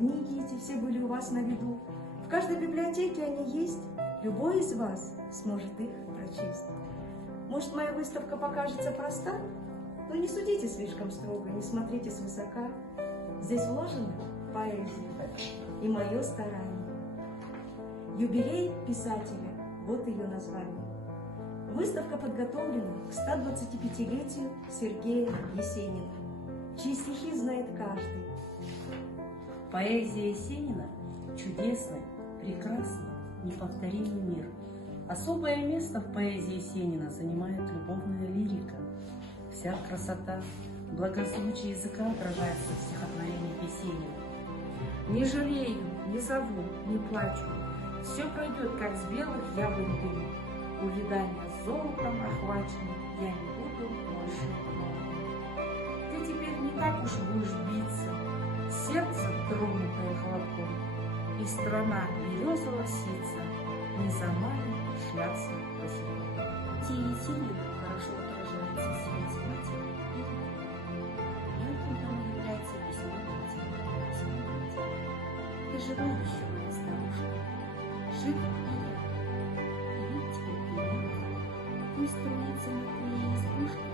книги эти все были у вас на виду. В каждой библиотеке они есть. Любой из вас сможет их прочесть. Может, моя выставка покажется проста? Но не судите слишком строго, не смотрите свысока. Здесь вложена поэзия и мое старание. Юбилей писателя, вот ее название. Выставка подготовлена к 125-летию Сергея Есенина, чьи стихи знает каждый. Поэзия Есенина – чудесный, прекрасный, неповторимый мир. Особое место в поэзии Есенина занимает любовная лирика. Вся красота, благозвучие языка отражается в стихотворении Есенина. Не жалею, не зову, не плачу. Все пройдет, как с белых яблонь дым. Увядание золотом охвачено, я не буду больше молодым. Ты теперь не так уж будешь биться, сердце тронутое холодком, и страна березового ситца не заманит шляться босиком. Стиль Есенина хорошо отражается в свете мотива и ярким тоном является письмо Татьяны. Доживай еще, моя старушка, жив и я, и ведь теперь племянник, пусть струится на твоей избушке